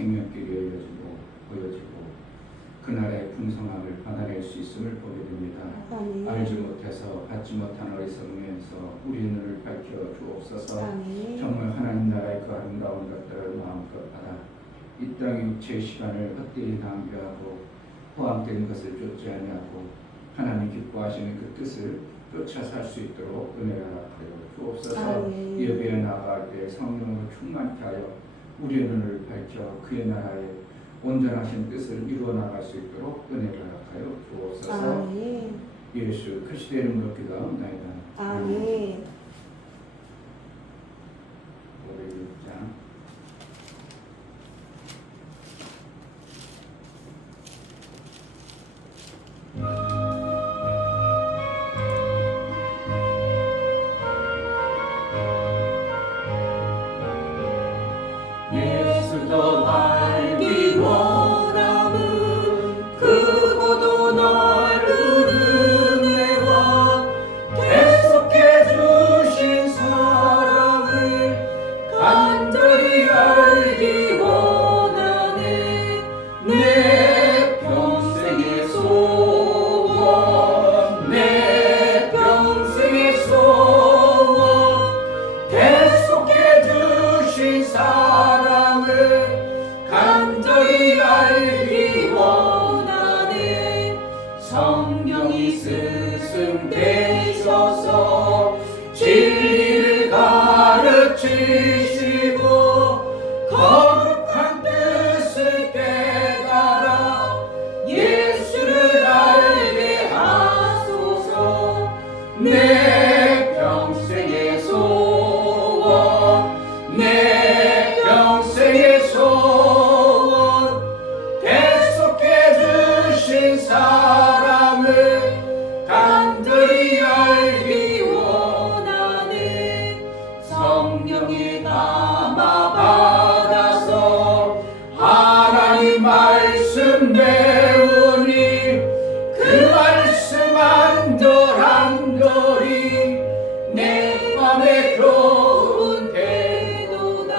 생명길이 열려지고 보여지고 그날의 풍성함을 받아낼 수 있음을 보게 됩니다. 아멘. 알지 못해서 받지 못한 어리석으면서 우리 눈을 밝혀 주옵소서. 아멘. 정말 하나님 나라의 그 아름다운 것들을 마음껏 받아 이 땅의 육체의 시간을 헛되이 낭비하고 포함된 것을 쫓지 아니하고 하나님 기뻐하시는 그 뜻을 쫓아 살 수 있도록 은혜를 허락하여 주옵소서. 아멘. 예배에 나아갈 때 성령으로 충만케 하여 우리의 눈을 밝혀 그의 나라의 온전하신 뜻을 이루어 나갈 수 있도록 은혜를 허락하여 주옵소서. 아멘. 예수 그리스도의 이름으로 기도하옵나이다. 아멘. 506장 예수도 알기 원함은 크고도 넓은 은혜와 계속해 주신 사랑을 간절히 알기 원하네. 내 평생의 소원, 내 평생의 소원, 계속해 주신 사랑을 간절히 알기 원하네. 성령이 스승되셔서 진리를 가르치시고 거룩한 뜻을 깨달아 예수를 알게 하소서. 내 평생의 소원, 내 평생의 소원, 계속해 주신 사랑을 간절히 알기 원하네. 성령의 감화 받아서 하나님 말씀 배우니 그 말씀 안돌안돌이 내 맘에 좋은 태도다.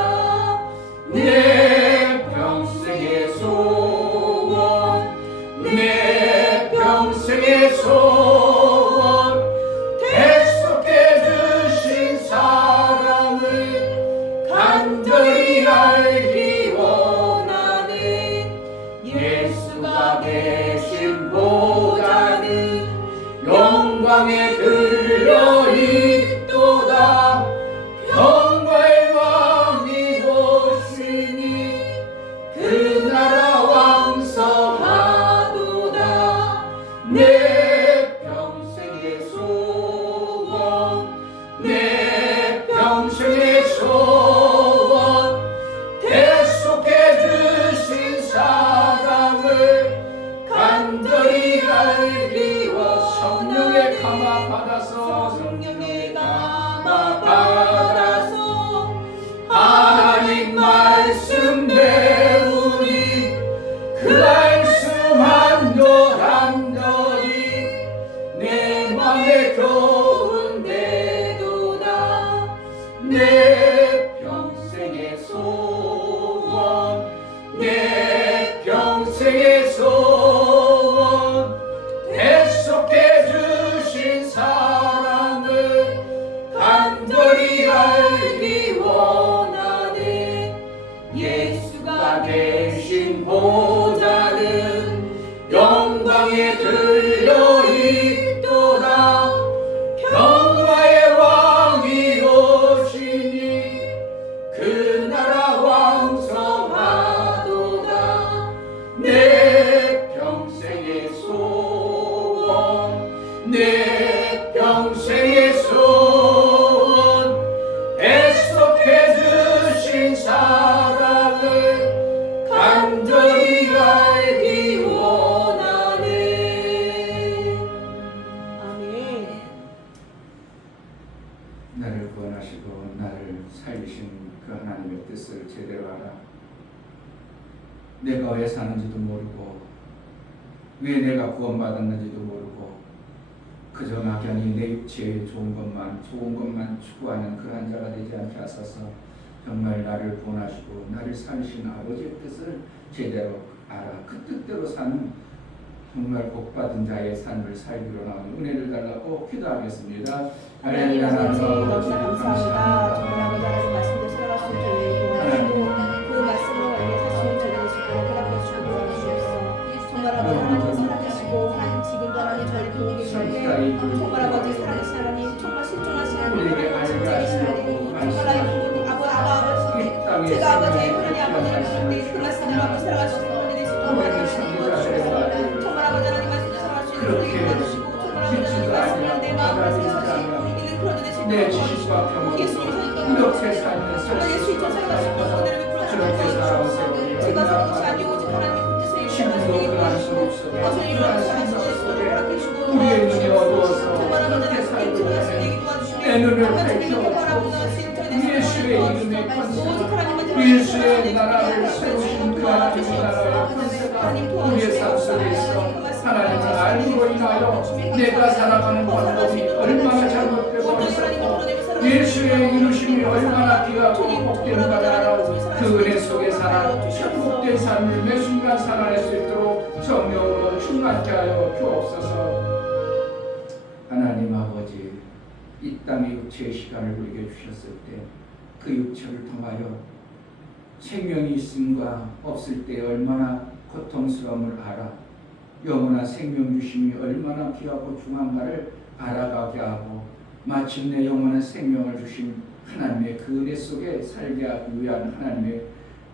내 평생의 소원, 내 평생의 소원, 계속해 주신 사랑을 간절히 알기 원하네. 예수가 계신 보좌는 영광에 들려있도다. 평화의 왕이 오시니 그 나라 왕성하도다. 내 평생의 소원, 내 평생의 소원, 계속해 주신 사랑을 간절히 알기 원하네. 성령의 감화 받아서 성령의 감화 받아서 하나님 말씀 배우니 그 말씀 한절한절이 내 맘에 좋은 대도다. 내 평생의 소원, 내 평생의 소원, 계속해 주신 사랑을 간절히 알기 원하네. 예수가 계신 보좌는 영광에 들려있도다. 평화의 왕이 오시니 그 나라 왕성하도다. 내 평생의 소원, 내 평생의 소원, 계속해 주신 사랑을 간절히 알기 원하네. 아멘. 나를 구원하시고 나를 살리신 그 하나님의 뜻을 제대로 알아. 내가 왜 사는지도 모르고 왜 내가 구원받았는지도 모르고 그저 막연히 내 육체의 좋은 것만 추구하는 그러한 자가 되지 않게 하소서. 정말 나를 구원하시고 나를 살리신 아버지의 뜻을 제대로 알아 그 뜻대로 사는 정말 복받은 자의 삶을 살기로 나오는 은혜를 달라고 기도하겠습니다. 하나님 아버지 너무나 감사합니다. 정말 아버지 하나님 말씀대로 살아갈 수 있게 도와주시고 그 말씀으로 알게 살 수 있는 저희가 될 수 있도록 허락해 주시고 도와주시옵소서. 정말 아버지 하나님 살아계시고 하나님 지금도 하나님 저희를 보고 계시는데 정말 아버지 살아계신 하나님 정말 신중하신 하나님 진짜이신 하나님 정말 나의 부모님 아버지 제가 아버지 하나님 아버지를 믿는데 그 말씀대로 아버지 살아갈 수 있는 은혜 되시고 도와주시고 정말 아버지 하나님 말씀대로 살아갈 수 있는 은혜 도와주시고 정말 아버지 하나님 말씀대로 내 마음을 생각하시 있는 그런 은혜 되시고 내 지식과 평온 예수님 이렇게 살면서 정말 예수 있죠 살아가시고 은혜를 베풀어 주시옵소서. 제가 산 것이 아니고 오직 하나님의 그 뜻을 이루어가시게 도와주시고 것을 이루어가시는 수 있도록 허락해 주시고 도와주시옵소서. 정말 아버지 하나님 인정할 수 있게 도와주시고 내 눈을 주님께 바라보는 예수의 이름에 건설 예수의 나라를 세우신 그 하나님의 나라의 권세가 우리의 삶 속에 있어 하나님을 알므로 인하여 내가 살아가는 방법이 얼마나 잘못되고 있었고 예수의 이루심이 얼마나 귀하고 복된가를 알아 그 은혜 속에 살아 천국된 삶을 매 순간 살아낼 수 있도록 성령으로 충만케 하여 주옵소서. 하나님 아버지 이 땅의 육체의 시간을 우리에게 주셨을 때 그 육체를 통하여 생명이 있음과 없을 때 얼마나 고통스러움을 알아 영원한 생명 주심이 얼마나 귀하고 중한가를 알아가게 하고 마침내 영원한 생명을 주신 하나님의 그 은혜 속에 살게 하기 위한 하나님의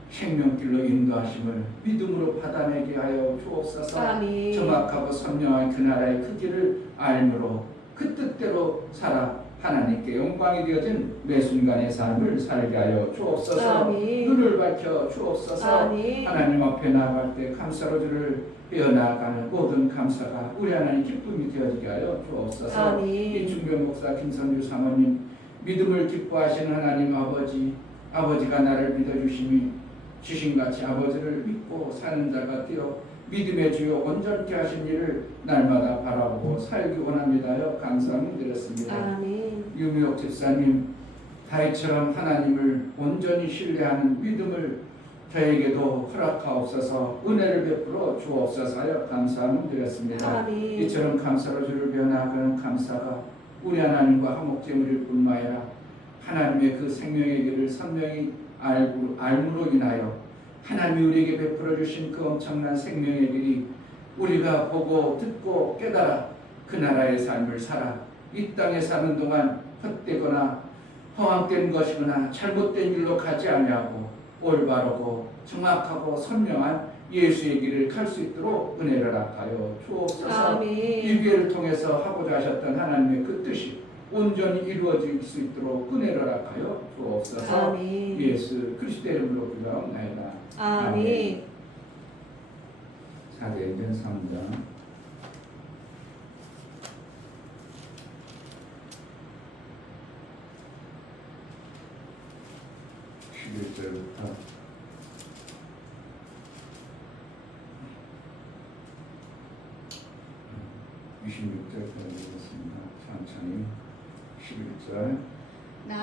생명길로 인도하심을 믿음으로 받아내게 하여 주옵소서. 아멘. 정확하고 선명한 그 나라의 그 길을 알므로 그 뜻대로 살아 하나님께 영광이 되어진 매 순간의 삶을 살게 하여 주옵소서. 아멘. 눈을 밝혀 주옵소서. 아멘. 하나님 앞에 나아갈 때 감사로 주를 이어나가는 모든 감사가 우리 하나님 기쁨이 되어지게 하여 주옵소서. 아멘. 이충변 목사 김선주 사모님 믿음을 기뻐하시는 하나님 아버지가 나를 믿어주심이 주신같이 아버지를 믿고 사는 자가 되어 믿음의 주요 온전케 하신 일을 날마다 바라보고 살기 원합니다요. 감사함을 드렸습니다. 아멘. 유미옥 집사님 다윗처럼 하나님을 온전히 신뢰하는 믿음을 저에게도 허락하옵소서. 은혜를 베풀어 주옵소서하여 감사함을 드렸습니다. 아멘. 이처럼 감사로 주를 배워나가는 감사가 우리 하나님과 화목제물일 뿐만 아니라 하나님의 그 생명의 길을 선명히 알므로 인하여 하나님이 우리에게 베풀어 주신 그 엄청난 생명의 길이 우리가 보고 듣고 깨달아 그 나라의 삶을 살아 이 땅에 사는 동안 헛되거나 허황된 것이거나 잘못된 길로 가지 아니하고 올바르고 정확하고 선명한 예수의 길을 갈 수 있도록 은혜를 허락하여 주옵소서. 아멘. 이 기회를 통해서 하고자 하셨던 하나님의 그 뜻이 온전히 이루어질 수 있도록 은혜를 허락하여 주옵소서. 아멘. 예수 그리스도의 이름으로 기도하옵나이다. 아멘. 사도행전 3장 11절부터 26절까지 읽겠습니다. 천천히 11절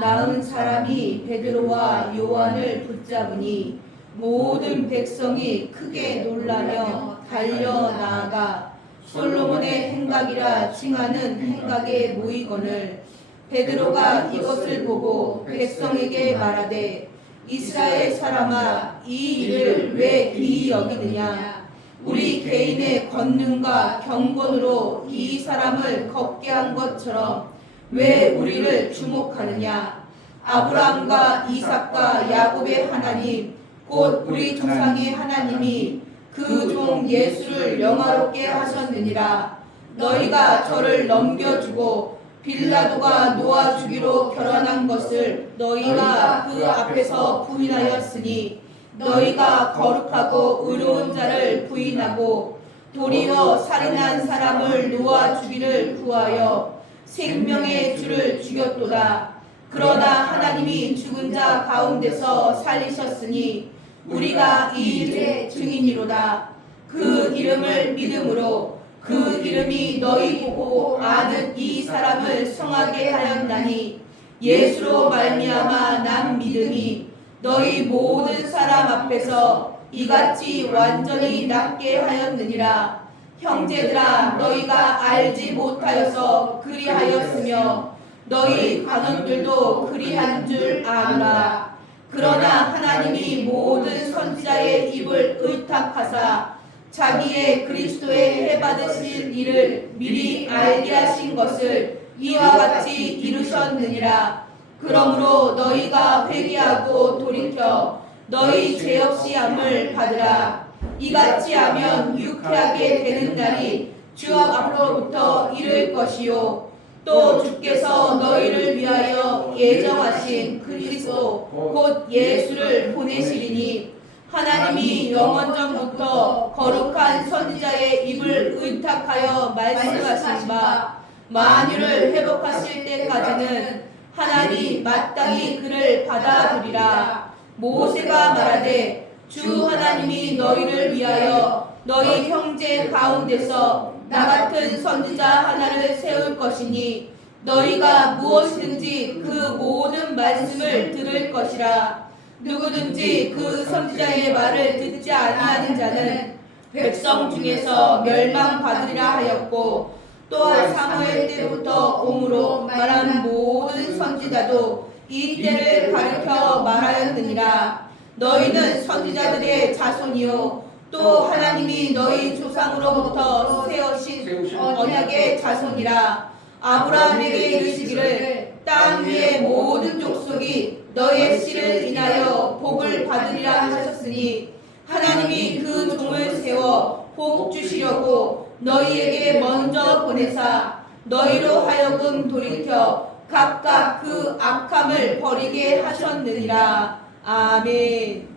나은 사람이 베드로와 요한을 붙잡으니 모든 백성이 크게 놀라며 달려 나아가 솔로몬의 행각이라 칭하는 행각에 모이거늘 베드로가 이것을 보고 백성에게 말하되 이스라엘 사람아 이 일을 왜 기이 여기느냐 우리 개인의 권능과 경건으로 이 사람을 걷게 한 것처럼 왜 우리를 주목하느냐 아브라함과 이삭과 야곱의 하나님 곧 우리 조상의 하나님이 그 종 예수를 영화롭게 하셨느니라 너희가 저를 넘겨주고 빌라도가 놓아주기로 결혼한 것을 너희가 그 앞에서 부인하였으니 너희가 거룩하고 의로운 자를 부인하고 도리어 살인한 사람을 놓아주기를 구하여 생명의 주를 죽였도다. 그러나 하나님이 죽은 자 가운데서 살리셨으니 우리가 이 일의 증인이로다. 그 이름을 믿음으로 그 이름이 너희 보고 아는 이 사람을 성하게 하였나니 예수로 말미암아 난 믿음이 너희 모든 사람 앞에서 이같이 완전히 낫게 하였느니라. 형제들아, 너희가 알지 못하여서 그리하였으며 너희 관원들도 그리한 줄 아노라. 그러나 하나님이 모든 선지자의 입을 의탁하사 자기의 그리스도의 해받으실 일을 미리 알게 하신 것을 이와 같이 이루셨느니라. 그러므로 너희가 회개하고 돌이켜 너희 죄 없이 함을 받으라. 이같이 하면 유쾌하게 되는 날이 주 앞으로부터 이를 것이요 또 주께서 너희를 위하여 예정하신 그리스도 곧 예수를 보내시리니 하나님이 영원전부터 거룩한 선지자의 입을 의탁하여 말씀하신 바 만유를 회복하실 때까지는 하나님 마땅히 그를 받아들이라. 모세가 말하되 주 하나님이 너희를 위하여 너희 형제 가운데서 나 같은 선지자 하나를 세울 것이니 너희가 무엇이든지 그 모든 말씀을 들을 것이라. 누구든지 그 선지자의 말을 듣지 아니하는 자는 백성 중에서 멸망받으리라 하였고 또한 사무엘 때부터 옴으로 말한 모든 선지자도 이 때를 가리켜 말하였느니라. 너희는 선지자들의 자손이요 또 하나님이 너희 조상으로부터 세우신 언약의 자손이라. 아브라함에게 이르시기를 땅 위의 모든 족속이 너의 씨를 인하여 복을 받으리라 하셨으니 하나님이 그 종을 세워 복 주시려고 너희에게 먼저 보내사 너희로 하여금 돌이켜 각각 그 악함을 버리게 하셨느니라. 아멘.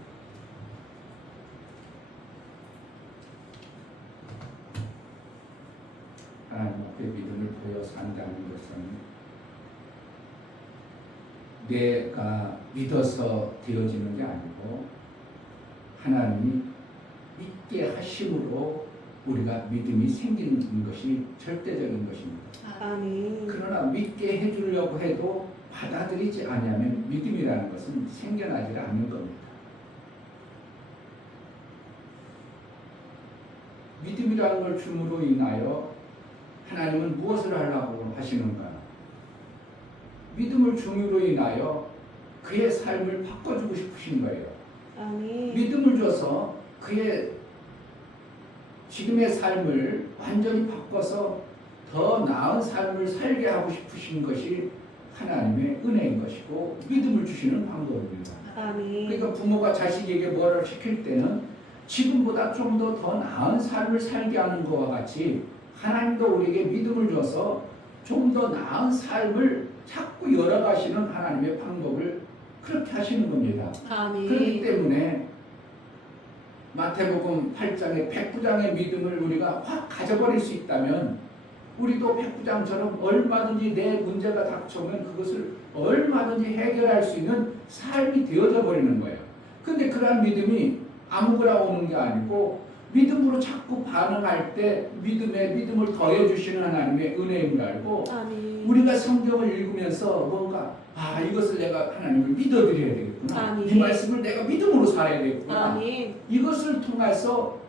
하나님 앞에 믿음을 보여 산다는 것은 내가 믿어서 되어지는 게 아니고 하나님이 믿게 하심으로 우리가 믿음이 생기는 것이 절대적인 것입니다. 아멘. 그러나 믿게 해주려고 해도 받아들이지 않으면 믿음이라는 것은 생겨나지 않는 겁니다. 믿음이라는 걸 줌으로 인하여 하나님은 무엇을 하려고 하시는가? 믿음을 줌으로 인하여 그의 삶을 바꿔주고 싶으신 거예요. 아멘. 믿음을 줘서 그의 지금의 삶을 완전히 바꿔서 더 나은 삶을 살게 하고 싶으신 것이 하나님의 은혜인 것이고 믿음을 주시는 방법입니다. 아멘. 그러니까 부모가 자식에게 뭐를 시킬 때는 지금보다 좀 더 나은 삶을 살게 하는 것과 같이 하나님도 우리에게 믿음을 줘서 좀 더 나은 삶을 자꾸 열어가시는 하나님의 방법을 그렇게 하시는 겁니다. 아멘. 그렇기 때문에 마태복음 8장의 백부장의 믿음을 우리가 확 가져버릴 수 있다면 우리도 백부장처럼 얼마든지 내 문제가 닥쳐오면 그것을 얼마든지 해결할 수 있는 삶이 되어져 버리는 거예요. 근데 그러한 믿음이 아무거나 오는 게 아니고 믿음으로 자꾸 반응할 때 믿음을 더해 주시는 하나님의 은혜임을 알고 아멘. 우리가 성경을 읽으면서 뭔가 이것을 내가 하나님을 믿어드려야 되겠구나. 아멘. 이 말씀을 내가 믿음으로 살아야 되겠구나. 아멘. 이것을 통해서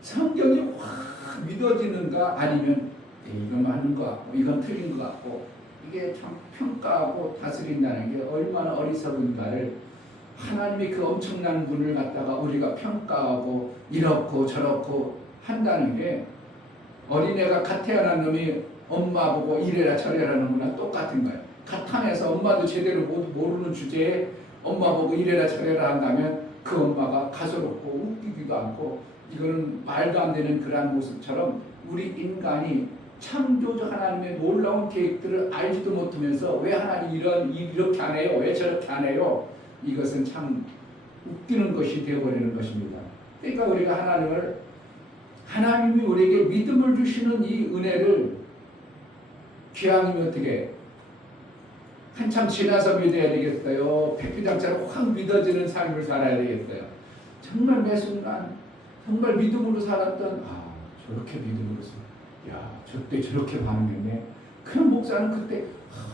성경이 확 믿어지는가 아니면 이건 맞는 것 같고 이건 틀린 것 같고 이게 참 평가하고 다스린다는 게 얼마나 어리석은가를 하나님이 그 엄청난 분을 갖다가 우리가 평가하고 이렇고 저렇고 한다는 게 어린애가 갓 태어난 놈이 엄마 보고 이래라 저래라는 거랑 똑같은 거예요. 갓 하면서 엄마도 제대로 모르는 주제에 엄마 보고 이래라 저래라 한다면 그 엄마가 가소롭고 웃기기도 않고 이거는 말도 안 되는 그러한 모습처럼 우리 인간이 창조주 하나님의 놀라운 계획들을 알지도 못하면서 왜 하나님 이렇게 안 해요? 왜 저렇게 안 해요? 이것은 참 웃기는 것이 되어버리는 것입니다. 그러니까 우리가 하나님이 우리에게 믿음을 주시는 이 은혜를 기왕이면 어떻게 한참 지나서 믿어야 되겠어요. 백비장처럼 확 믿어지는 삶을 살아야 되겠어요. 정말 매 순간 정말 믿음으로 살았던 저렇게 믿음으로 저때 저렇게 반응했네. 그런 목사는 그때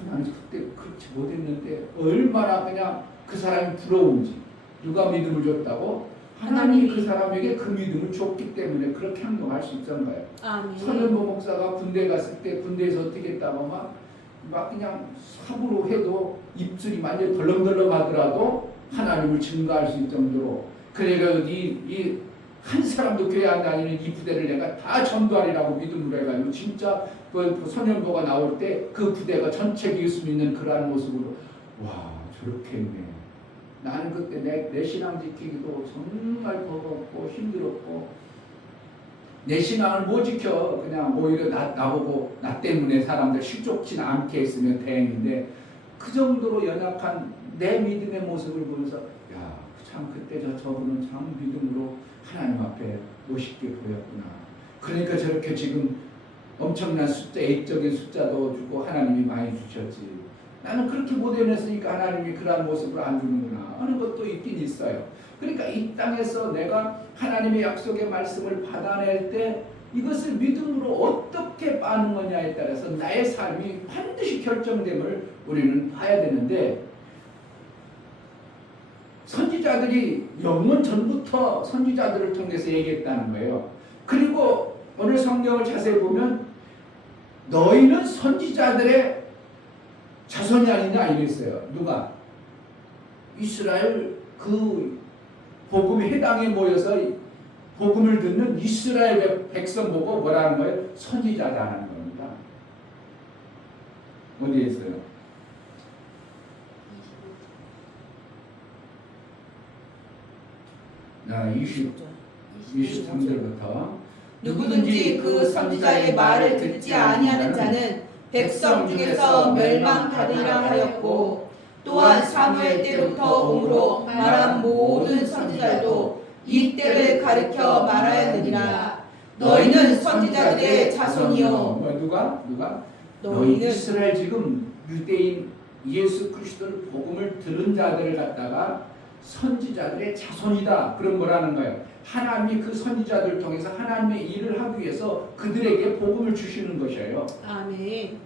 나는 그때 그렇지 못했는데 얼마나 그냥 그 사람이 부러운지. 누가 믿음을 줬다고? 하나님이 그 사람에게 그 믿음을 줬기 때문에 그렇게 행동할 수 있던 거예요. 아멘. 선현보 목사가 군대 갔을 때 군대에서 어떻게 했다고 막 그냥 사부로 해도 입술이 완전히 덜렁덜렁 하더라도 하나님을 증거할 수 있을 정도로, 그래가 이 한 사람도 교회 안 다니는 이 부대를 내가 다 전도하리라고 믿음으로 해가지고 진짜 그 선현보가 나올 때 그 부대가 전체 예수 믿는 그러한 모습으로 와 저렇게 했네. 나는 그때 내 신앙 지키기도 정말 버겁고 힘들었고 내 신앙을 못 지켜. 그냥 오히려 나보고 나 때문에 사람들 실족치 않게 했으면 다행인데 그 정도로 연약한 내 믿음의 모습을 보면서 야 참 그때 저분은 참 믿음으로 하나님 앞에 멋있게 보였구나. 그러니까 저렇게 지금 엄청난 숫자, 액적인 숫자도 주고 하나님이 많이 주셨지. 나는 그렇게 못 해냈으니까 하나님이 그러한 모습을 안 주는구나 하는 것도 있긴 있어요. 그러니까 이 땅에서 내가 하나님의 약속의 말씀을 받아낼 때 이것을 믿음으로 어떻게 반응하냐에 따라서 나의 삶이 반드시 결정됨을 우리는 봐야 되는데, 선지자들이 영원 전부터 선지자들을 통해서 얘기했다는 거예요. 그리고 오늘 성경을 자세히 보면 너희는 선지자들의 자손이 아니냐 이랬어요. 누가? 이스라엘 그 복음의 해당에 모여서 복음을 듣는 이스라엘 백성 보고 뭐라는 거예요? 선지자다라는 겁니다. 어디에 있어요? 자, 23절부터 누구든지 그 선지자의 말을 듣지 아니하는 자는 백성 중에서 멸망받으리라 하였고, 또한 사무엘 때부터 오므로 말한 모든 선지자도 이 때를 가리켜 말하였느니라. 너희는 선지자들의 자손이요. 누가? 너희 너희는 이스라엘 지금 유대인 예수 그리스도를 복음을 들은 자들을 갖다가 선지자들의 자손이다. 그럼 뭐라는 거예요? 하나님이 그 선지자들을 통해서 하나님의 일을 하기 위해서 그들에게 복음을 주시는 것이에요. 아멘.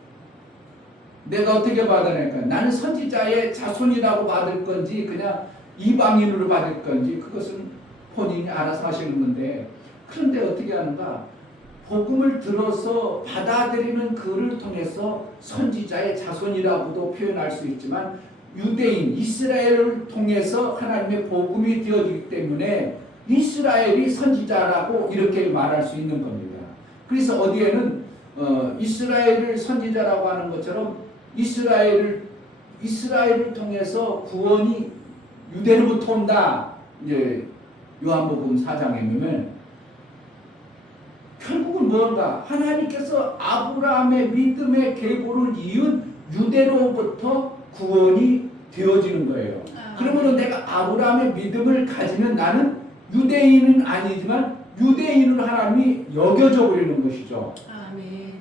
내가 어떻게 받아낼까? 나는 선지자의 자손이라고 받을 건지 그냥 이방인으로 받을 건지 그것은 본인이 알아서 하시는 건데, 그런데 어떻게 하는가? 복음을 들어서 받아들이는 그를 통해서 선지자의 자손이라고도 표현할 수 있지만 유대인 이스라엘을 통해서 하나님의 복음이 되어지기 때문에 이스라엘이 선지자라고 이렇게 말할 수 있는 겁니다. 그래서 어디에는 이스라엘을 선지자라고 하는 것처럼 이스라엘을 통해서 구원이 유대로부터 온다. 이제 요한복음 4장에 보면 결국은 뭔가 하나님께서 아브라함의 믿음의 계보를 이은 유대로부터 구원이 되어지는 거예요. 그러면 내가 아브라함의 믿음을 가지면 나는 유대인은 아니지만 유대인으로 하나님이 여겨져 버리는 것이죠. 아멘.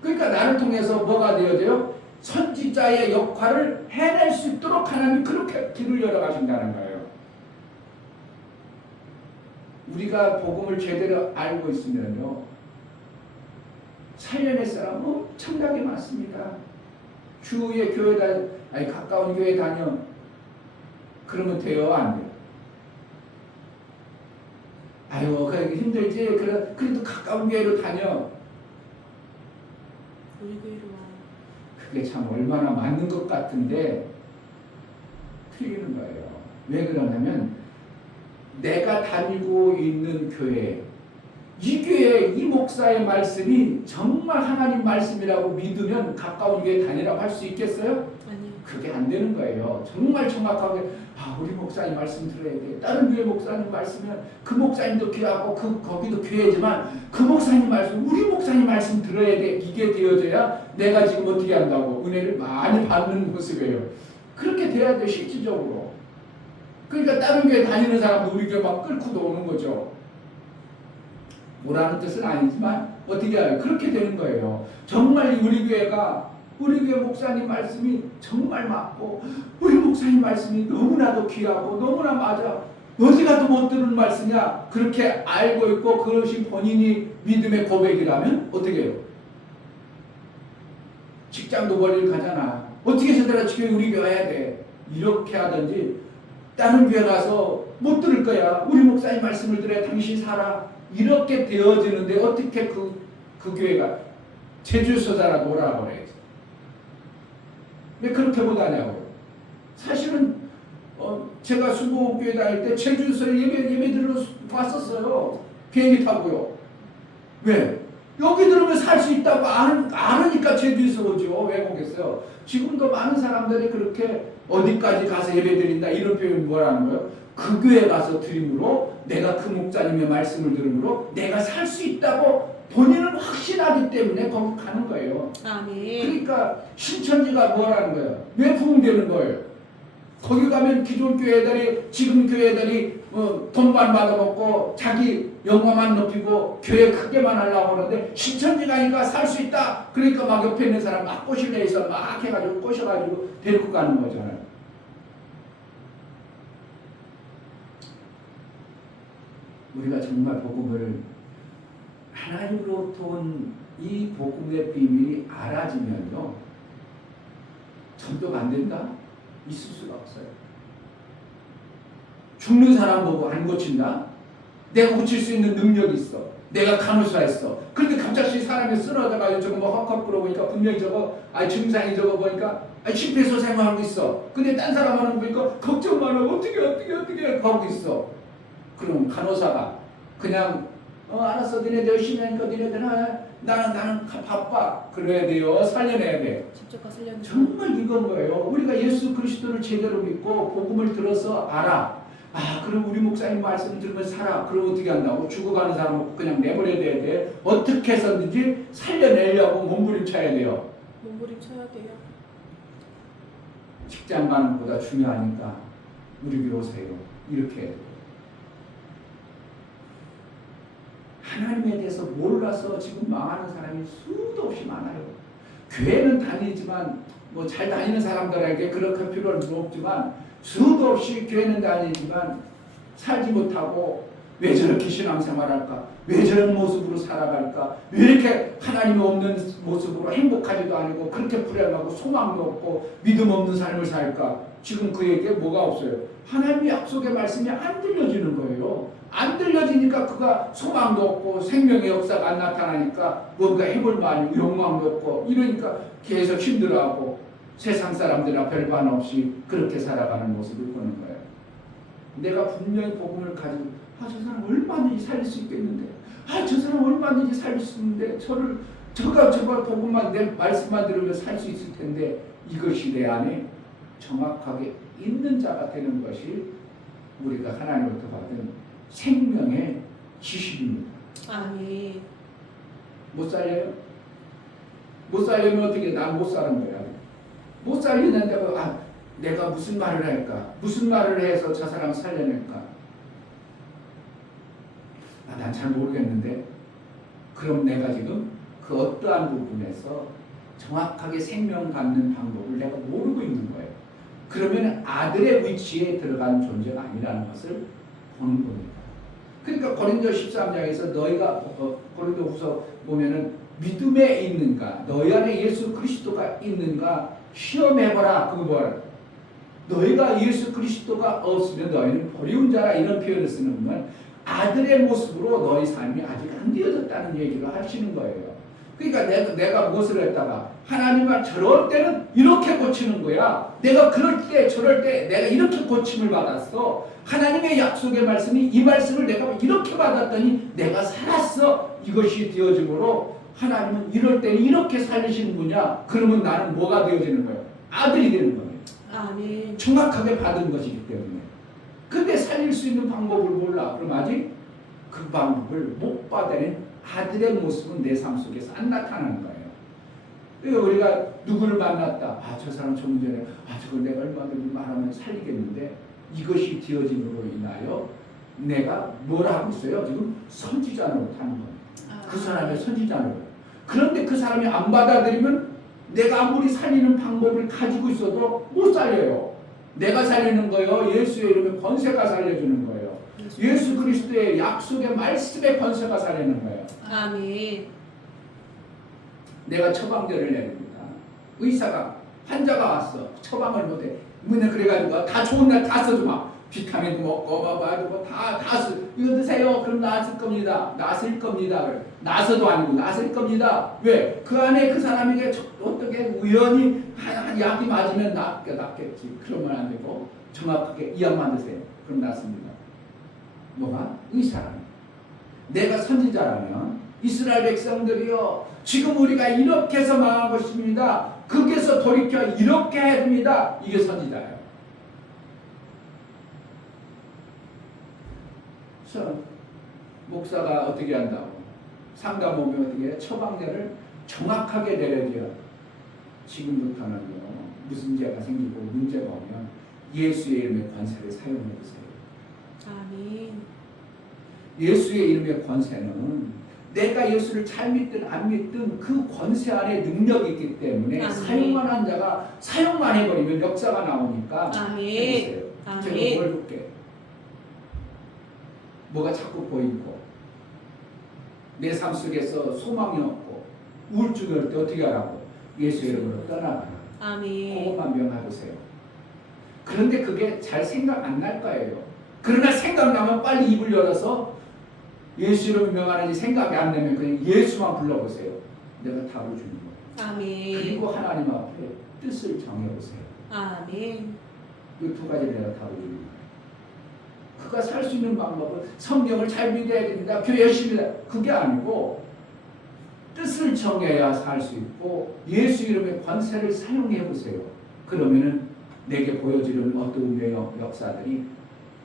그러니까 나를 통해서 뭐가 되어져요? 선지자의 역할을 해낼 수 있도록 하나님이 그렇게 길을 열어가신다는 거예요. 우리가 복음을 제대로 알고 있으면요, 살려낼 사람 엄청나게 많습니다. 주위에 교회 가까운 교회 다녀. 그러면 돼요? 안 돼요? 아유, 그게 힘들지. 그래도 가까운 교회로 다녀. 우리 교회로 와. 그게 참 얼마나 맞는 것 같은데 틀리는 거예요. 왜 그러냐면 내가 다니고 있는 교회, 이 교회 이 목사의 말씀이 정말 하나님 말씀이라고 믿으면 가까운 교회 다니라고 할 수 있겠어요? 아니요. 그게 안 되는 거예요. 정말 정확하게 우리 목사님 말씀 들어야 돼. 다른 교회 목사님 말씀은 그 목사님도 교회하고 거기도 교회지만 그 목사님 말씀, 우리 목사님 말씀 들어야 돼. 이게 되어져야 내가 지금 어떻게 한다고 은혜를 많이 받는 모습이에요. 그렇게 돼야 돼, 실질적으로. 그러니까 다른 교회 다니는 사람도 우리 교회 막 끌고 오는 거죠. 뭐라는 뜻은 아니지만 어떻게 해요? 그렇게 되는 거예요. 정말 우리 교회 목사님 말씀이 정말 맞고 우리 목사님 말씀이 너무나도 귀하고 너무나 맞아. 어디 가도 못 들은 말씀이야. 그렇게 알고 있고 그것이 본인이 믿음의 고백이라면 어떻게 해요? 직장도 멀리 가잖아. 어떻게 해서더라 우리 교회 와야 돼. 이렇게 하든지 다른 교회 가서 못 들을 거야. 우리 목사님 말씀을 들어야 당신 살아. 이렇게 되어지는데 어떻게 그 교회가 제주소자라고 오라고 그래. 왜 그렇게 못하냐고. 사실은 제가 수보교회 다닐 때 제주도에 예배 들으러 왔었어요. 비행기 타고요. 왜? 여기 들으면 살 수 있다고 아니까 제주에서 오죠. 왜 오겠어요? 지금도 많은 사람들이 그렇게 어디까지 가서 예배 드린다 이런 표현 뭐라는 거예요? 그 교회 가서 드림으로 내가 그 목사님의 말씀을 들음으로 내가 살 수 있다고 본인은 확신하기 때문에 거기 가는 거예요. 아멘. 그러니까 신천지가 뭐라는 거예요? 왜 부흥되는 거예요? 거기 가면 기존 교회들이 지금 교회들이 돈만 받아먹고 자기 영화만 높이고 교회 크게만 하려고 하는데 신천지 가니까 살 수 있다. 그러니까 막 옆에 있는 사람 막 꼬실래 있어 막 해가지고 꼬셔가지고 데리고 가는 거잖아요. 우리가 정말 복음을 하나님으로부터 온 이 복음의 비밀이 알아지면요 전도가 안 된다? 있을 수가 없어요. 죽는 사람 보고 안 고친다? 내가 고칠 수 있는 능력이 있어. 내가 간호사했어. 그런데 갑자기 사람이 쓰러져가지고 저거 뭐 헉헉 불어보니까 분명히 저거 증상이 저거 보니까 심폐소생하고 있어. 근데 딴 사람 하는 거 보니까 걱정만 하고 어떻게 하고 있어. 그럼 간호사가 그냥 알았어 니네들 열심히 하니까 니네들 나는 바빠. 그래야 돼요. 살려내야 돼. 직접과 살려내. 정말 이건 거예요. 우리가 예수 그리스도를 제대로 믿고 복음을 들어서 알아. 그럼 우리 목사님 말씀 들으면서 살아. 그럼 어떻게 한다고? 죽어가는 사람 없고 그냥 내버려야 돼. 어떻게 해서든지 살려내려고 몸부림쳐야 돼요. 몸부림쳐야 돼요. 직장 가는 것보다 중요하니까 우리 교회 오세요. 이렇게 해야 돼요. 하나님에 대해서 몰라서 지금 망하는 사람이 수도 없이 많아요. 교회는 다니지만 뭐 잘 다니는 사람들에게 그렇게 필요는 없지만 수도 없이 교회는 다니지만 살지 못하고 왜 저렇게 신앙생활할까? 왜 저런 모습으로 살아갈까? 왜 이렇게 하나님이 없는 모습으로 행복하지도 않고 그렇게 불행하고 소망도 없고 믿음 없는 삶을 살까? 지금 그에게 뭐가 없어요? 하나님의 약속의 말씀이 안 들려지는 거예요. 안 들려지니까 그가 소망도 없고 생명의 역사가 안 나타나니까 뭔가 해볼 마음이 욕망도 없고 이러니까 계속 힘들어하고 세상 사람들이나 별반 없이 그렇게 살아가는 모습을 보는 거예요. 내가 분명히 복음을 가지고 저 사람 얼마든지 살릴 수 있겠는데 저 사람 얼마든지 살릴 수 있는데 저가 복음만 내 말씀만 들으면 살 수 있을 텐데 이것이 내 안에 정확하게 있는 자가 되는 것이 우리가 하나님으로부터 받은 생명의 지식입니다. 아멘. 못 살려요? 못 살려면 어떻게? 난 못 사는 거야. 못 살리는데 내가 무슨 말을 할까? 무슨 말을 해서 저 사람 살려낼까? 난 잘 모르겠는데 그럼 내가 지금 그 어떠한 부분에서 정확하게 생명 갖는 방법을 내가 모르고 있는 거예요. 그러면 아들의 위치에 들어간 존재가 아니라는 것을 보는 겁니다. 그러니까 고린도 13장에서 너희가 고린도후서 보면은 믿음에 있는가, 너희 안에 예수 그리스도가 있는가 시험해보라. 그거 뭐라? 너희가 예수 그리스도가 없으면 너희는 버리운 자라 이런 표현을 쓰는 건 아들의 모습으로 너희 삶이 아직 안 되어졌다는 얘기를 하시는 거예요. 그러니까 내가 무엇을 했다가 하나님과 저럴 때는 이렇게 고치는 거야. 내가 그럴 때 저럴 때 내가 이렇게 고침을 받았어. 하나님의 약속의 말씀이 이 말씀을 내가 이렇게 받았더니 내가 살았어. 이것이 되어지므로 하나님은 이럴 때는 이렇게 살리시는 분이야. 그러면 나는 뭐가 되어지는 거예요? 아들이 되는 거예요. 아멘. 정확하게 받은 것이기 때문에. 근데 살릴 수 있는 방법을 몰라. 그럼 아직 그 방법을 못 받아낸 아들의 모습은 내 삶 속에서 안 나타나는 거예요. 그러니까 우리가 누구를 만났다. 저 사람 좀 전에 저걸 내가 얼마든지 말하면 살리겠는데 이것이 되어짐으로 인하여 내가 뭘 하고 있어요? 지금 선지자 노릇하는 겁니다. 그 사람의 선지자 노릇. 그런데 그 사람이 안 받아들이면 내가 아무리 살리는 방법을 가지고 있어도 못 살려요. 내가 살리는 거예요. 예수의 이름에 권세가 살려주는 거예요. 예수 그리스도의 약속의 말씀의 권세가 살리는 거예요. 아멘. 내가 처방전을 내립니다. 의사가 환자가 왔어. 처방을 못해. 뭐냐 그래가지고 다 좋은 날 다 써줘 막 비타민도 먹고 뭐다 써. 이거 드세요. 그럼 나았을 겁니다. 나았을 겁니다. 나서도 아니고 나았을 겁니다. 왜? 그 안에 그 사람에게 어떻게 우연히 한 약이 맞으면 낫겠지. 그러면 안 되고 정확하게 이 약만 드세요. 그럼 낫습니다. 뭐가? 이 사람. 내가 선지자라면 이스라엘 백성들이요 지금 우리가 이렇게 해서 망한 것입니다. 거기에서 돌이켜 이렇게 해야 됩니다. 이게 선지자예요. 그래서 목사가 어떻게 한다고 상담 오면 어떻게 해? 처방전을 정확하게 내려줘야 지금부터는 무슨 죄가 생기고 문제가 오면 예수의 이름의 권세를 사용해 보세요. 아멘. 예수의 이름의 권세는 내가 예수를 잘 믿든 안 믿든 그 권세 안에 능력이 있기 때문에 아멘. 사용만 한 자가 사용만 해버리면 역사가 나오니까 아멘. 해보세요. 아멘. 제가 뭘 줄게. 뭐가 자꾸 보이고 내 삶 속에서 소망이 없고 우울증이 올 때 어떻게 하라고? 예수의 이름으로 떠나가라. 아멘. 그것만 명하세요. 그런데 그게 잘 생각 안 날 거예요. 그러나 생각나면 빨리 입을 열어서 예수 이름을 명하는지 생각이 안 나면 그냥 예수만 불러보세요. 내가 답을 주는 거예요. 아멘. 그리고 하나님 앞에 뜻을 정해보세요. 아멘. 이 두 가지를 내가 답을 주는 거예요. 그가 살 수 있는 방법은 성경을 잘 믿어야 됩니다. 교회 열심히 해야 그게 아니고 뜻을 정해야 살 수 있고 예수 이름의 권세를 사용해 보세요. 그러면은 내게 보여지는 어떤 역사들이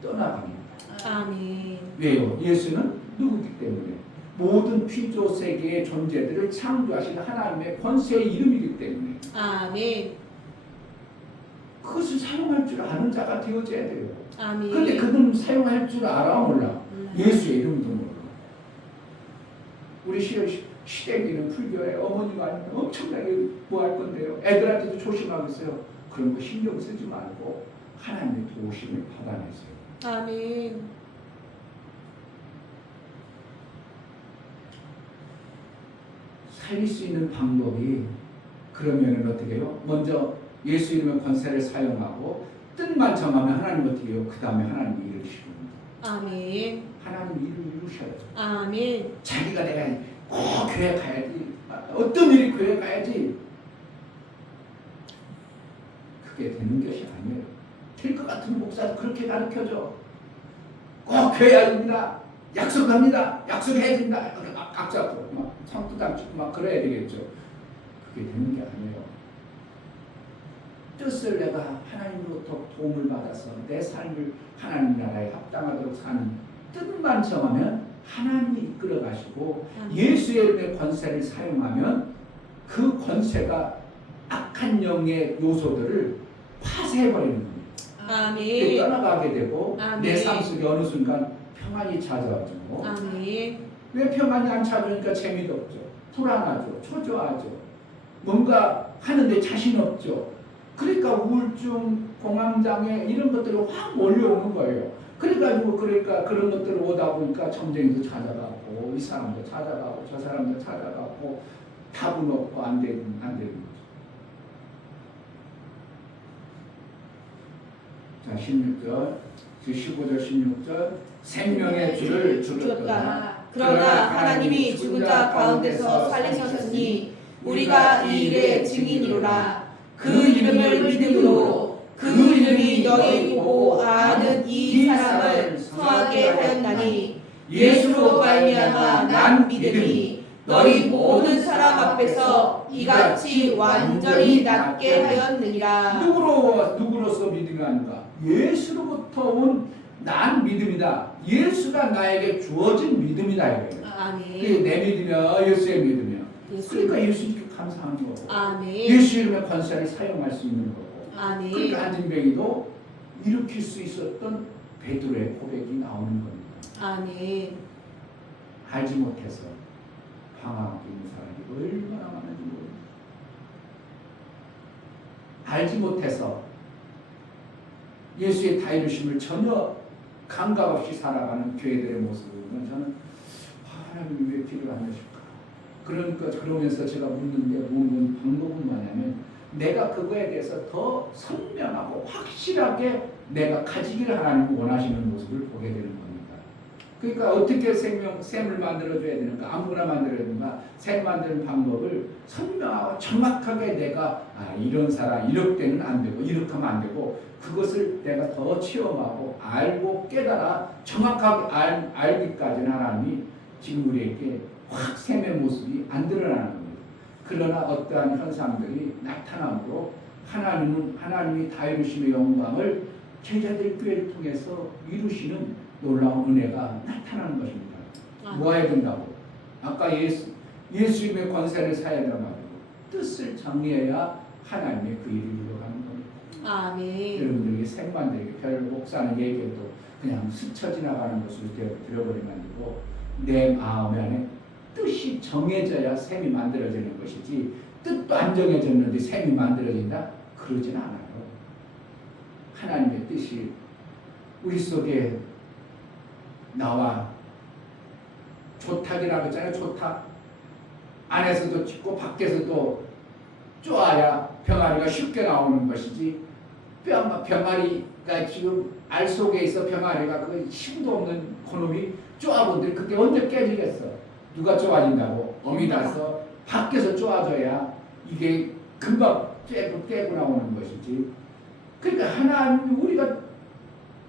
떠나갑니다. 아멘. 왜요? 예수는 누구기 때문에 모든 피조 세계의 존재들을 창조하신 하나님의 권세의 이름이기 때문에 아멘. 그것을 사용할 줄 아는 자가 되어져야 돼요. 아멘. 그런데 그들은 사용할 줄 알아 몰라? 예수의 이름도 몰라. 우리 시댁이는 불교에 어머니가 아니면 엄청나게 뭐 할 건데요. 애들한테도 조심하겠어요. 그런 거 신경 쓰지 말고 하나님의 도우심을 받아내세요. 아멘. 살릴 수 있는 방법이 그러면은 어떻게 해요? 먼저 예수 이름의 권세를 사용하고 뜻만 정하면 하나님 어떻게 해요? 그 다음에 하나님 일을 이루십니다. 아멘. 하나님 일을 이루셔요. 아멘. 자기가 내가 꼭 교회 가야지. 어떤 일이 교회 가야지. 그게 되는 것이 아니에요. 될 것 같은 목사도 그렇게 가르쳐줘. 꼭 교회 아닙니다. 약속합니다. 약속해야 된다. 각 잡고 막 성도 담고 막 그래야 되겠죠. 그게 되는 게 아니에요. 뜻을 내가 하나님으로부터 도움을 받아서 내 삶을 하나님 나라에 합당하도록 사는 뜻만 정하면 하나님이 이끌어 가시고 예수의 이름의 권세를 사용하면 그 권세가 악한 영의 요소들을 파쇄해버리는 겁니다. 아멘. 떠나가게 되고 아멘. 내 삶 속에 어느 순간 평안이 찾아와주고 아멘. 왜 평안이 안 찾으니까 재미도 없죠. 불안하죠. 초조하죠. 뭔가 하는데 자신 없죠. 그러니까 우울증, 공황장애 이런 것들이 확 몰려오는 거예요. 그래가지고 그러니까 그런 것들 오다 보니까 점쟁이도 찾아가고 이 사람도 찾아가고 저 사람도 찾아가고 답은 없고 안 되는 거죠. 자 16절, 15절, 16절 생명의 주를 주었다. 그러나 하나님이 죽은 자 가운데서 살리셨으니 우리가 이 일의 증인이로라. 그 이름을 믿음으로 그 이름이 너희 보고 아는 이 사람을 성하게 하였나니 예수로 말미암아 난 믿음이 너희 모든 사람 앞에서 이같이 완전히 낫게 하였느니라. 누구로서 믿음이 아닌가? 예수로부터 온 난 믿음이다. 예수가 나에게 주어진 믿음이다 이거예요. 아멘. 그게 내 믿음이야, 예수의 믿음이야. 예수. 그러니까 예수님께 감사한 거고. 아멘. 예수 이름의 권세를 사용할 수 있는 거고. 아멘. 그러니까 안진뱅이도 일으킬 수 있었던 베드로의 고백이 나오는 겁니다. 아멘. 알지 못해서 방황하고 있는 사람이 얼마나 많은지 모릅니다. 알지 못해서 예수의 다 이루심을 전혀 감각 없이 살아가는 교회들의 모습을 보면 저는 하나님이 왜 길을 안 여실까? 그러니까 그러면서 제가 묻는데 묻는 방법은 뭐냐면 내가 그거에 대해서 더 선명하고 확실하게 내가 가지기를 하나님 원하시는 모습을 보게 되는 겁니다. 그러니까 어떻게 샘을 만들어줘야 되는가, 아무거나 만들어야 되는가, 샘 만드는 방법을 선명하고 정확하게 내가 이런 사람 이렇게는 안 되고 이렇게 하면 안 되고 그것을 내가 더 체험하고 알고 깨달아 정확하게 알기까지는 하나님이 지금 우리에게 확 샘의 모습이 안 드러나는 겁니다. 그러나 어떠한 현상들이 나타남으로 하나님이 다 이루심의 영광을 제자들 교회를 통해서 이루시는 놀라운 은혜가 나타나는 것입니다. 뭐 해야 된다고? 아까 예수님의 권세를 사야 된다고 뜻을 정리해야 하나님의 그 일을 이루어가는 겁니다. 아멘. 여러분들에게 샘 만들기, 별 목사는 얘기해도 그냥 스쳐 지나가는 것으로 들어버리면 안 되고 내 마음 안에 뜻이 정해져야 샘이 만들어지는 것이지 뜻도 안 정해졌는데 샘이 만들어진다? 그러진 않아요. 하나님의 뜻이 우리 속에 나와 조탁이라고 했잖아요. 조탁 안에서도 찢고 밖에서도 쪼아야 병아리가 쉽게 나오는 것이지 병아리가 지금 알 속에 있어 병아리가 그 힘도 없는 그놈이 쪼아본들 그게 언제 깨지겠어. 누가 쪼아진다고? 엄이 나서 밖에서 쪼아져야 이게 금방 깨고 나오는 것이지. 그러니까 하나님 우리가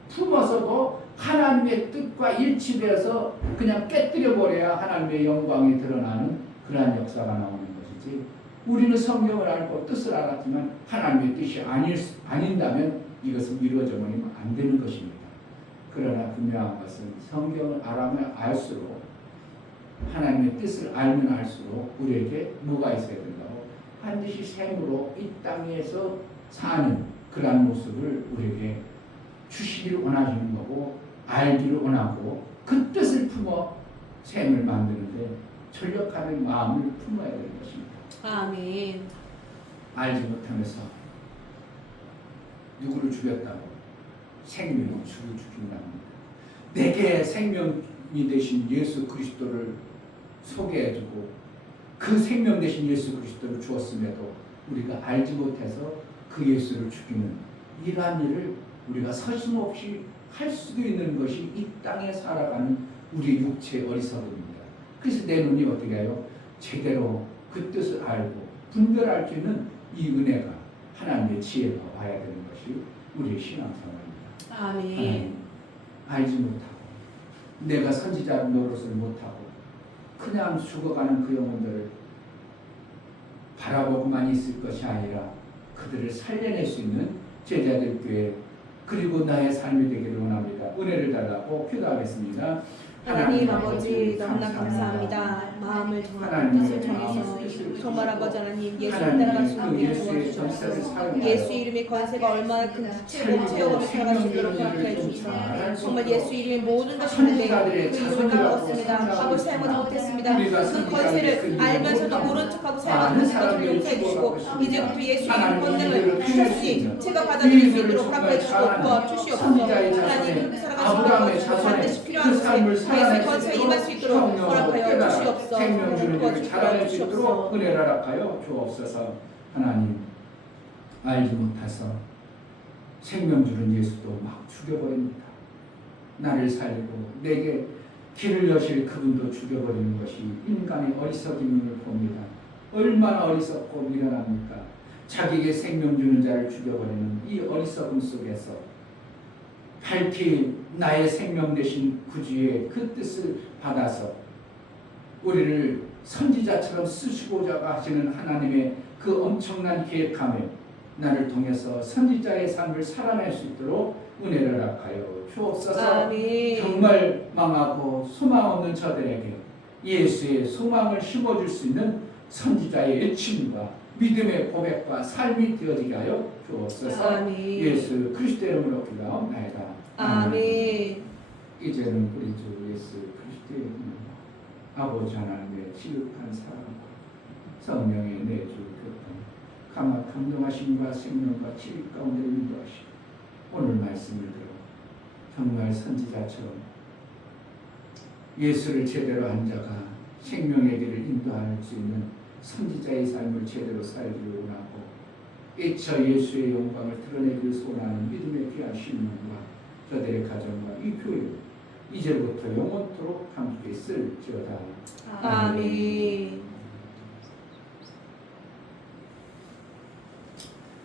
품어서도 하나님의 뜻과 일치되어서 그냥 깨뜨려 버려야 하나님의 영광이 드러나는 그러한 역사가 나오는 것이지. 우리는 성경을 알고 뜻을 알았지만 하나님의 뜻이 아닌다면 이것은 이루어져 버리면 안 되는 것입니다. 그러나 분명한 것은 성경을 알면 알수록 하나님의 뜻을 알면 알수록 우리에게 뭐가 있어야 된다고? 반드시 샘으로 이 땅에서 사는 그러한 모습을 우리에게 주시기를 원하시는 거고 알기를 원하고 그 뜻을 품어 샘을 만드는데 전력하는 마음을 품어야 되는 것입니다. 아멘. 알지 못하면서 누구를 죽였다고 생명을 죽인다는 겁니다. 내게 생명이 되신 예수 그리스도를 소개해주고 그 생명 되신 예수 그리스도를 주었음에도 우리가 알지 못해서 그 예수를 죽이는 이러한 일을 우리가 서슴없이 할 수도 있는 것이 이 땅에 살아가는 우리 육체의 어리석음입니다. 그래서 내 눈이 어떻게 해요? 제대로 그 뜻을 알고 분별할 수 있는 이 은혜가 하나님의 지혜가 와야 되는 것이 우리의 신앙생활입니다. 아멘. 알지 못하고 내가 선지자 노릇을 못하고 그냥 죽어가는 그 영혼들을 바라보고만 있을 것이 아니라 그들을 살려낼 수 있는 제자들 교회 그리고 나의 삶이 되기를 원합니다. 은혜를 달라고 기도하겠습니다. 하나님 아버지 너무나 감사합니다. 마음을 정하고 뜻을 정해서 정말 아버지 하나님 예수를 따라갈 수 있는 길을 도와주시옵소서. 예수 이름의 권세가 얼마나 큰 최고 체험을 살아갈 수 있도록 허락해 주시옵소서. 정말 예수 이름의 모든 것이 있는데 그 이름을 까먹었습니다. 아버지 살지 못했습니다. 그 권세를 알면서도 모른 척하고 살지 못한 것을 용서해 주시고 이제부터 예수 이름 권능을 하나씩 제가 받아들일 수 있도록 허락해 주시고 도와주시옵소서. 하나님 그렇게 살아가시는 것이 반드시 필요한 것이 예수의 권세에 임할 수 있도록 허락하여 주시옵소서. 생명 주는 일을 도와주시옵소서. 잘할 수 있도록 은혜를 허락하여 주옵소서. 하나님 알지 못해서 생명 주는 예수도 막 죽여버립니다. 나를 살리고 내게 길을 여실 그분도 죽여버리는 것이 인간의 어리석임을 봅니다. 얼마나 어리석고 미련합니까? 자기에게 생명 주는 자를 죽여버리는 이 어리석음 속에서 밝히 나의 생명 되신 구주의 그 뜻을 받아서 우리를 선지자처럼 쓰시고자 하시는 하나님의 그 엄청난 계획함에 나를 통해서 선지자의 삶을 살아낼 수 있도록 은혜를 허락하여 주옵소서. 아멘. 정말 망하고 소망 없는 저들에게 예수의 소망을 심어줄 수 있는 선지자의 외침과 믿음의 고백과 삶이 되어지게 하여 주옵소서. 아멘. 예수 그리스도의 이름으로 기도하옵나이다. 아멘. 이제는 우리 주 예수 그리스도의 이름으로 아버지 하나님의 지극한 사랑과 성령의 내주 교통 감화 감동하심과 생명과 치유 가운데 인도하시고 오늘 말씀을 들어 정말 선지자처럼 예수를 제대로 한 자가 생명의 길을 인도할 수 있는 선지자의 삶을 제대로 살기를 원하고 이처 예수의 영광을 드러내기를 소원하는 믿음의 귀한 신문과 저들의 가정과 이 교회 이제부터 영원토록 함께 있을지어다. 아멘.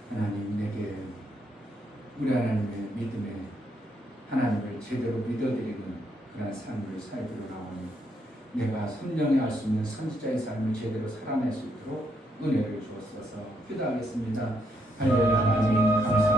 하나님, 내게 우리 하나님의 믿음에 하나님을 제대로 믿어드리는 그런 삶을 살기로 나오니 내가 성령이 알 수 있는 선지자의 삶을 제대로 살아낼 수 있도록 은혜를 주옵소서. 기도하겠습니다. 할렐루야. 하나님 감사합니다.